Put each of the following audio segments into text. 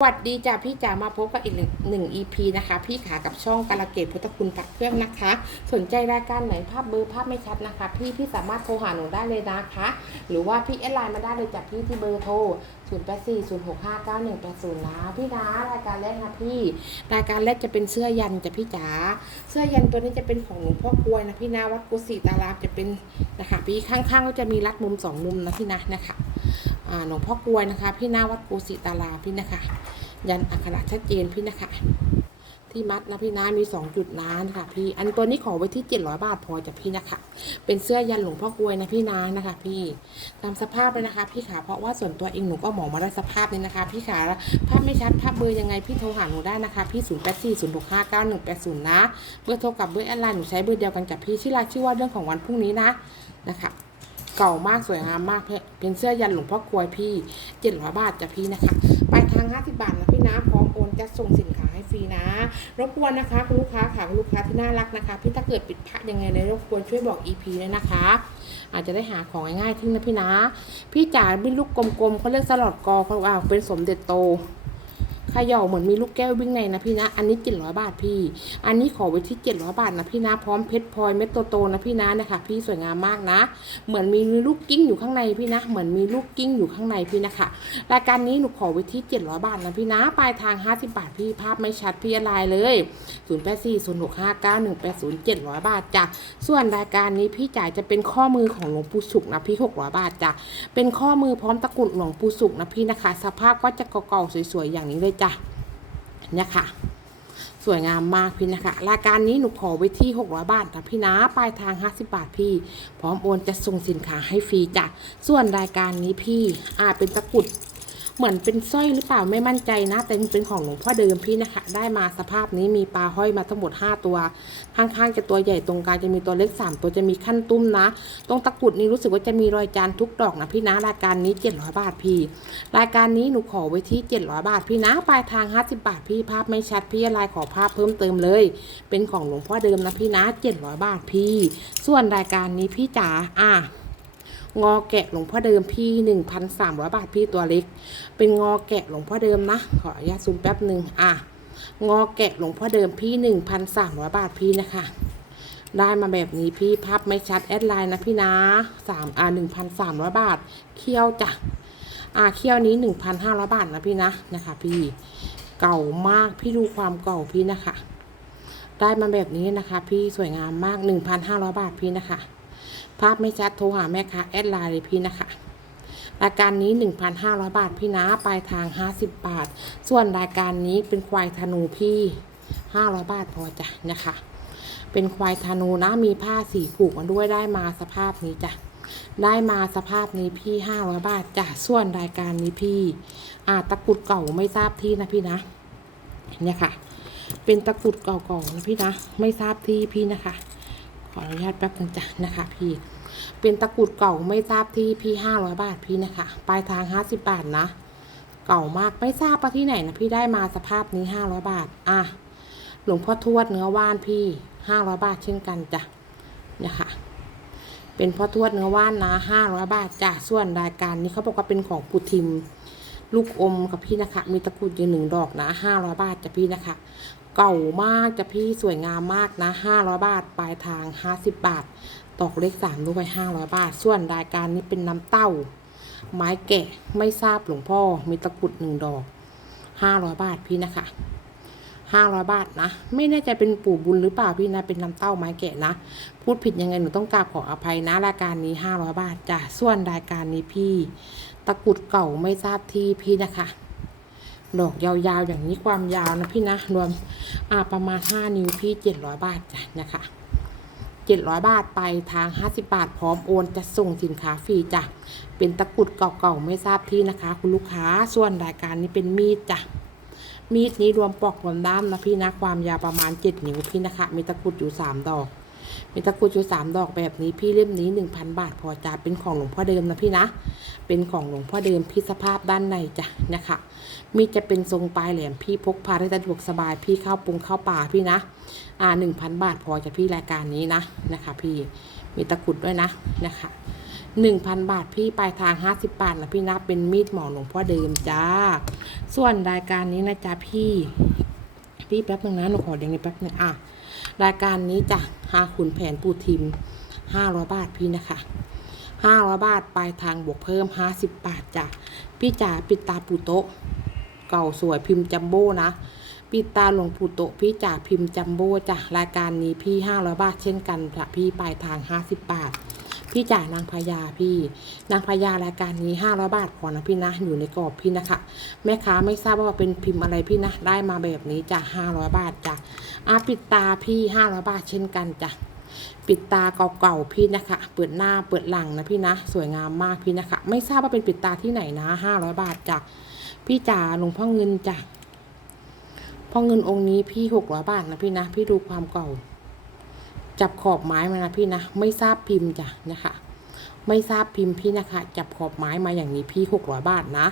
สวัสดีจ้ะพี่จ๋ามาพบกับอีกหนึ่ง EP นะคะ พี่ขากับช่องกาลเกตพุทธคุณปักเครื่องนะคะ สนใจรายการไหนภาพเบอร์ภาพไม่ชัดนะคะ พี่พี่สามารถโทรหาหนูได้เลยนะคะ หรือว่าพี่แอดไลน์มาได้เลยจากพี่ที่เบอร์โทร 0 8 4 0 6 5 9 1 8 0นะพี่นะรายการแรกนะพี่ รายการแรกจะเป็นเสื้อยันจ้ะพี่จ๋าเสื้อยันตัวนี้จะเป็นของหลวงพ่อกวยนะพี่นะวัดกุศิตารามจะเป็นนะคะพี่ข้างๆก็จะมีรัดมุมสองมุมนะพี่นะนะคะ หลวงพ่อกลวยนะคะ พี่หน้าวัดกุศิตาราพี่นะคะ ยันอักขระชัดเจนพี่นะคะ ที่มัดนะพี่นะมีสองจุดน้านค่ะ พี่ อันตัวนี้ขอไว้ที่เจ็ดร้อยบาทพอจะพี่นะคะ เป็นเสื้อยันหลวงพ่อกลวยนะพี่นานะคะ พี่ตามสภาพเลยนะคะ พี่ขาเพราะว่าส่วนตัวเองหนูก็หมอมาได้สภาพนี้นะคะ พี่ขาภาพไม่ชัดภาพเบอร์ยังไงพี่โทรหาหนูได้นะคะพี่ศูนย์แปดสี่ศูนย์หกห้าเก้าหนึ่งแปดศูนย์นะเบอร์โทรกับเบอร์แอดไลน์หนูใช้เบอร์เดียวกันกับพี่ชื่อรายชื่อว่าเรื่องของวันพรุ่งนี้นะนะคะ เก่ามากสวยงามมากเพเป็นเสื้อยันหลวงพ่อกลวยพี่เจ็ดร้อยบาทจ้ะพี่นะคะปลายทางห้าสิบาทนะพี่นะพร้อมโอนจะส่งสินค้าให้ฟรีนะรบกวนนะคะคุณลูกค้าค่ะคุณลูกค้าที่น่ารักนะคะ พี่ถ้าเกิดปิดพลายังไงในยรบกวนช่วยบอก EP ด้วยนะคะ อาจจะได้หาของง่ายๆขึ้นนะพี่นะ พี่จ๋าบิ้นลูกกลมๆเขาเรียกสลอดกอเขาว่าเป็นสมเด็จโต เขย่าเหมือนมีลูกแก้ววิ่งในนะพี่นะ อันนี้เจ็ดร้อยบาทพี่ อันนี้ขอไว้ที่เจ็ดร้อยบาทนะพี่นะ พร้อมเพชรพลอยเม็ดโตๆนะพี่นะนะคะพี่สวยงามมากนะ เหมือนมีลูกกิ้งอยู่ข้างในพี่นะ เหมือนมีลูกกิ้งอยู่ข้างในพี่นะคะ รายการนี้หนูขอไว้ที่700บาทนะพี่นะ ปลายทาง50บาทพี่ภาพไม่ชัดพี่อะไรเลย0 8 4 0 6 5 9 1 8 0 700บาทจ้ะ ส่วนรายการนี้พี่จ่ายจะเป็นข้อมือของหลวงปู่สุกนะพี่600บาทจ้ะ เป็นข้อมือพร้อมตะกรุดหลวงปู่สุกนะพี่นะคะ สภาพก็จะเก่าๆสวยๆอย่างนี้เลยจ้ะเนี่ยค่ะ สวยงามมากพี่นะคะ รายการนี้หนูขอไว้ที่ 600 บาทนะพี่นะปลายทาง 50 บาทพี่ พร้อมโอนจะส่งสินค้าให้ฟรีจ้ะ ส่วนรายการนี้พี่อาจเป็นตะกุด เหมือนเป็นสร้อยหรือเปล่าไม่มั่นใจนะ แต่เป็นของหลวงพ่อเดิมพี่นะคะ ได้มาสภาพนี้มีปลาห้อยมาทั้งหมด 5 ตัว ข้างๆจะตัวใหญ่ตรงกลางจะมีตัวเล็ก 3 ตัวจะมีขั้นตุ้มนะ ตรงตะกรุดนี้รู้สึกว่าจะมีรอยจานทุกดอกนะพี่นะ รายการนี้ 700 บาทพี่ รายการนี้หนูขอไว้ที่ 700 บาทพี่นะ ปลายทาง 50 บาทพี่ภาพไม่ชัดพี่อะไรขอภาพเพิ่มเติมเลย เป็นของหลวงพ่อเดิมนะพี่นะ 700 บาทพี่ ส่วนรายการนี้พี่จ๋าอะ งอแกะหลวงพ่อเดิมพี่หนึ่งพันสามร้อยบาทพี่ตัวเล็ก เป็นงอแกะหลวงพ่อเดิมนะ ขออนุญาตซูมแป๊บหนึ่งอะงอแกะหลวงพ่อเดิมพี่หนึ่งพันสามร้อยบาทพี่นะคะได้มาแบบนี้พี่ภาพไม่ชัดแอดไลน์นะพี่นะสามอ่าหนึ่งพันสามร้อยบาท เคี้ยวจ้ะอ่าเคี้ยวนี้หนึ่งพันห้าร้อยบาทนะพี่นะนะคะ พี่เก่ามากพี่ดูความเก่าพี่นะคะ ได้มาแบบนี้นะคะ พี่สวยงามมากหนึ่งพันห้าร้อยบาทพี่นะคะ ภาพไม่ชัดโทรหาแม่ค้าแอดไลน์เลยพี่นะคะรายการนี้ 1,500 บาทพี่นะปลายทาง 50 บาท ส่วนรายการนี้เป็นควายธนูพี่ 500 บาทพอจ้ะนะคะ เป็นควายธนูนะมีผ้าสีผูกมาด้วยได้มาสภาพนี้จ้ะได้มาสภาพนี้พี่ 500 บาทจ้ะส่วนรายการนี้พี่อาตะกรุดเก่าไม่ทราบที่นะพี่นะเนี่ยค่ะ เป็นตะกรุดเก่าๆนะพี่นะ ไม่ทราบที่พี่นะคะ ออนุญาตแป๊บนึงจ้ะนะคะพี่ เป็นตะกรุดเก่าไม่ทราบที่พี่ห้าร้อยบาทพี่นะคะ ปลายทางห้าสิบบาทนะ เก่ามากไม่ทราบว่าที่ไหนนะพี่ได้มาสภาพนี้ห้าร้อยบาท อะ หลวงพ่อทวดเนื้อว่านพี่ห้าร้อยบาทเช่นกันจ้ะ นะคะ เป็นพ่อทวดเนื้อว่านนะห้าร้อยบาทจ้ะ ส่วนรายการนี้เขาบอกว่าเป็นของปุทิมลูกอมกับพี่นะคะ มีตะกรุดอยู่หนึ่งดอกนะห้าร้อยบาทจ้ะพี่นะคะ เก่ามากจะพี่สวยงามมากนะห้าร้อยบาท ปลายทางห้าสิบบาท ตอกเลขสามด้วยห้าร้อยบาท ส่วนรายการนี้เป็นน้ำเต้า ไม้แกะไม่ทราบหลวงพ่อ มีตะกรุดหนึ่งดอกห้าร้อยบาทพี่นะคะห้าร้อยบาทนะ ไม่แน่ใจเป็นปู่บุญหรือเปล่าพี่นะ เป็นน้ำเต้าไม้แกะนะ พูดผิดยังไงหนูต้องกราบขออภัยนะ รายการนี้ห้าร้อยบาทจ้ะ ส่วนรายการนี้พี่ ตะกรุดเก่าไม่ทราบที่พี่นะคะ ดอกยาวๆอย่างนี้ความยาวนะพี่นะรวมอ่าประมาณห้านิ้วพี่เจ็ดร้อยบาทจ้ะนะคะ700 บาทไปทาง 50 บาท พร้อมโอนจะส่งสินค้าฟรีจ้ะ เป็นตะกรุดเก่าๆไม่ทราบที่นะคะ คุณลูกค้าส่วนรายการนี้เป็นมีดจ้ะ มีดนี้รวมปลอกรวมด้ามนะพี่นะความยาวประมาณ 7 นิ้วพี่นะคะ มีตะกรุดอยู่ 3 ดอก มีตะกรุดอยู่3ดอกแบบนี้พี่เล่มนี้1,000บาทพอจ้ะเป็นของหลวงพ่อเดิมนะพี่นะ เป็นของหลวงพ่อเดิมพี่สภาพด้านในจ้ะนะคะ มีจะเป็นทรงปลายแหลมพี่พกพาได้สะดวกสบายพี่เข้าปรุงเข้าป่าพี่นะ อ่าหนึ่งพันบาทพอจะพี่รายการนี้นะนะคะ พี่มีตะกรุดด้วยนะนะคะหนึ่งพันบาทพี่ปลายทางห้าสิบบาทนะพี่นะเป็นมีดหมอหลวงพ่อเดิมจ้า ส่วนรายการนี้นะจ๊ะพี่พี่แป๊บนึงนะหนูขอเดี๋ยวนี้แป๊บนึงอะ รายการนี้จ้ะหาขุนแผนปูทิมห้าร้อยบาทพี่นะคะห้าร้อยบาทปลายทางบวกเพิ่มห้าสิบบาทจ้ะพี่จ๋าปิดตาปูโตะเก่าสวยพิมพ์จัมโบ้นะปิดตาหลวงปู่โตะพี่จ๋าพิมพ์จัมโบ้จ้ะรายการนี้พี่ห้าร้อยบาทเช่นกันจ้ะพี่ปลายทางห้าสิบบาท พี่จ๋านางพญาพี่ นางพญารายการนี้ห้าร้อยบาทพอนะพี่นะอยู่ในกรอบพี่นะคะ แม่ค้าไม่ทราบว่าเป็นพิมพ์อะไรพี่นะได้มาแบบนี้จ้ะห้าร้อยบาทจ้ะอาปิดตาพี่ห้าร้อยบาทเช่นกันจ้ะปิดตาเก่าๆพี่นะคะ เปิดหน้าเปิดหลังนะพี่นะ สวยงามมากพี่นะคะ ไม่ทราบว่าเป็นปิดตาที่ไหนนะห้าร้อยบาทจ้ะพี่จ๋าหลวงพ่อเงินจ้ะพ่อเงินองค์นี้พี่หกร้อยบาทนะพี่นะ พี่ดูความเก่า จับขอบไม้มานะพี่นะไม่ทราบพิมพ์จ้ะนะคะ ไม่ทราบพิมพ์พี่นะคะ จับขอบไม้มาอย่างนี้พี่หกร้อยบาทนะ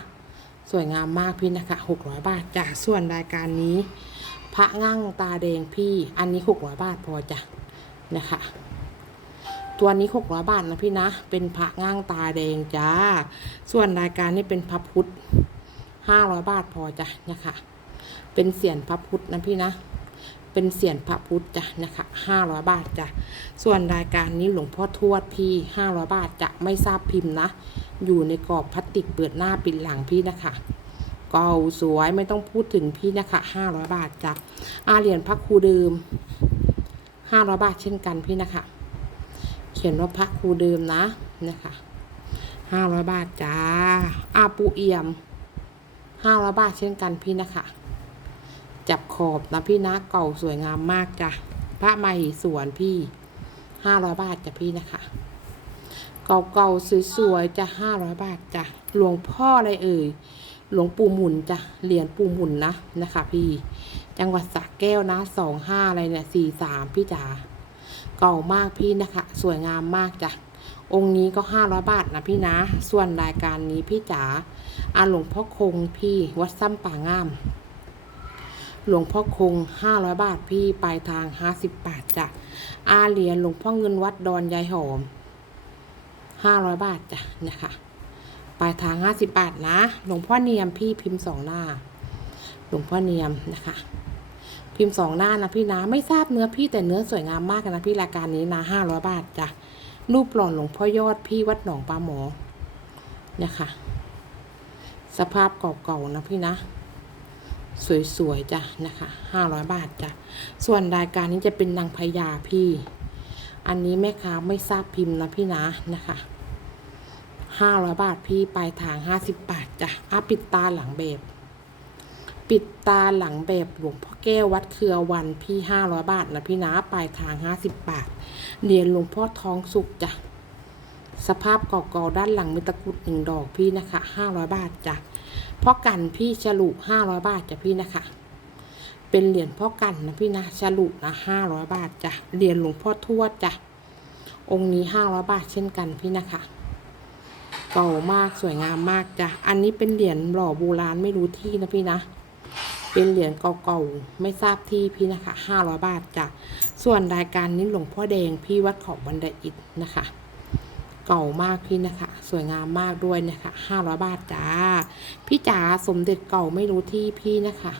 สวยงามมากพี่นะคะหกร้อยบาทจ้ะส่วนรายการนี้ พระงั่งตาแดงพี่ อันนี้หกร้อยบาทพอจ้ะนะคะ ตัวนี้หกร้อยบาทนะพี่นะ เป็นพระงั่งตาแดงจ้าส่วนรายการนี้เป็นพระพุทธห้าร้อยบาทพอจ้ะนะคะ เป็นเสียนพระพุทธนะพี่นะ เป็นเสียนพระพุทธจ้ะนะคะห้าร้อยบาทจ้ะส่วนรายการนี้หลวงพ่อทวดพี่ห้าร้อยบาทจะไม่ทราบพิมพ์นะ อยู่ในกรอบพลาสติกเปิดหน้าปิดหลังพี่นะคะก่าสวยไม่ต้องพูดถึงพี่นะคะห้าร้อยบาทจ้ะอาเหรียญพระครูเดิมห้าร้อยบาทเช่นกันพี่นะคะ เขียนว่าพระครูเดิมนะนะคะห้าร้อยบาทจ้าอาปูเอี่ยมห้าร้อยบาทเช่นกันพี่นะคะ จับขอบนะพี่นะเก่าสวยงามมากจ้ะพระมาหิสวนพี่ห้าร้อยบาทจ้ะพี่นะคะ เก่าๆสวยๆจะห้าร้อยบาทจ้ะหลวงพ่ออะไรเอ่ยหลวงปู่หมุนจ้ะเหรียญปู่หมุนนะนะคะ พี่ จังหวัดสระแก้วนะสองห้าอะไรเนี่ยสี่สามพี่จ๋าเก่ามากพี่นะคะ สวยงามมากจ้ะองค์นี้ก็ห้าร้อยบาทนะพี่นะ ส่วนรายการนี้พี่จ๋าอาหลวงพ่อคงพี่วัดซ้ำป่างาม หลวงพ่อคงห้าร้อยบาทพี่ปลายทางห้าสิบบาทจ้ะอาเหรียญหลวงพ่อเงินวัดดอนยายหอมห้าร้อยบาทจ้ะนะคะปลายทางห้าสิบบาทนะ หลวงพ่อเนียมพี่พิมพ์สองหน้า หลวงพ่อเนียมนะคะ พิมพ์สองหน้านะพี่นะ ไม่ทราบเนื้อพี่แต่เนื้อสวยงามมากนะพี่รายการนี้นะห้าร้อยบาทจ้ะรูปหล่อหลวงพ่อยอดพี่วัดหนองปลาหมอนะคะ สภาพเก่าๆนะพี่นะ สวยๆจ้ะนะคะห้าร้อยบาทจ้ะส่วนรายการนี้จะเป็นนางพญาพี่ อันนี้แม่ค้าไม่ทราบพิมพ์นะพี่นะนะคะห้าร้อยบาทพี่ปลายทางห้าสิบบาทจ้ะอาปิดตาหลังแบบปิดตาหลังแบบหลวงพ่อแก้ววัดเครือวันพี่ห้าร้อยบาทนะพี่นะปลายทางห้าสิบบาทเหรียญหลวงพ่อทองสุกจ้ะสภาพเก่าๆด้านหลังมีตะกุดหนึ่งดอกพี่นะคะห้าร้อยบาทจ้ะ พ่อกันพี่ฉลุห้าร้อยบาทจ้ะพี่นะคะ เป็นเหรียญพ่อกันนะพี่นะฉลุนะห้าร้อยบาทจ้ะเหรียญหลวงพ่อทวดจ้ะองค์นี้ห้าร้อยบาทเช่นกันพี่นะคะเก่ามากสวยงามมากจ้ะอันนี้เป็นเหรียญหล่อโบราณไม่รู้ที่นะพี่นะเป็นเหรียญเก่าๆไม่ทราบที่พี่นะคะห้าร้อยบาทจ้ะส่วนรายการนี้หลวงพ่อแดงพี่วัดเขาบันไดอิฐนะคะ เก่ามากพี่นะคะ สวยงามมากด้วยนะคะห้าร้อยบาทจ้า พี่จ๋าสมเด็จเก่าไม่รู้ที่พี่นะคะ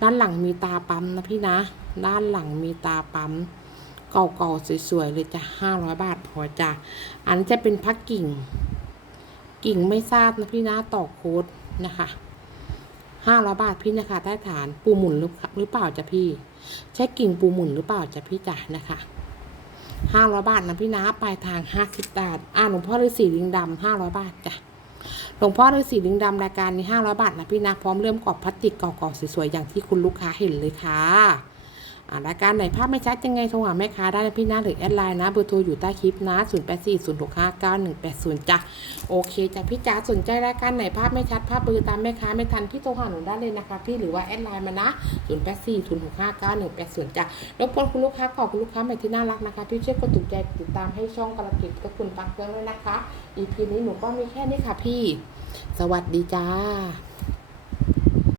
ด้านหลังมีตาปั๊มนะพี่นะ ด้านหลังมีตาปั๊มเก่าๆสวยๆเลยจ้ะห้าร้อยบาทพอจ้ะอันนจะเป็นพักกิ่ง กิ่งไม่ทราบนะพี่นะต่อโค้ดนะคะห้าร้อยบาทพี่นะคะใต้ฐานปูหมุนหรือหรือเปล่าจ้ะพี่ ใช่กิ่งปูหมุนหรือเปล่าจ้ะพี่จ๋านะคะ ห้าร้อยบาทนะพี่นะปลายทางห้าสิบบาท อ่าหลวงพ่อฤาษีลิงดำห้าร้อยบาทจ้ะหลวงพ่อฤาษีลิงดำรายการนี้ห้าร้อยบาทนะพี่นะพร้อมเริ่มกรอบพลาสติกเก่าๆสวยๆอย่างที่คุณลูกค้าเห็นเลยค่ะ รายการไหนภาพไม่ชัดยังไงโทรหาแม่ค้าได้นะพี่นะหรือแอดไลน์นะเบอร์โทรอยู่ใต้คลิปนะ 0 8 4 0 6 5 9 1 8 0จ้ะโอเคจ้ะพี่จ๋าสนใจรายการไหนภาพไม่ชัดภาพเบอร์ตามแม่ค้าไม่ทันพี่โทรหาหนูได้เลยนะคะพี่หรือว่าแอดไลน์มานะ 0 8 4 0 6 5 9 1 8 0จ้ะรบกวนคุณลูกค้าขอบคุณลูกค้าใหม่ที่น่ารักนะคะพี่ช่วยกดถูกใจติดตามให้ช่องกระกิจกับคุณปักเครื่องด้วยนะคะ EP นี้หนูก็มีแค่นี้ค่ะพี่ สวัสดีจ้า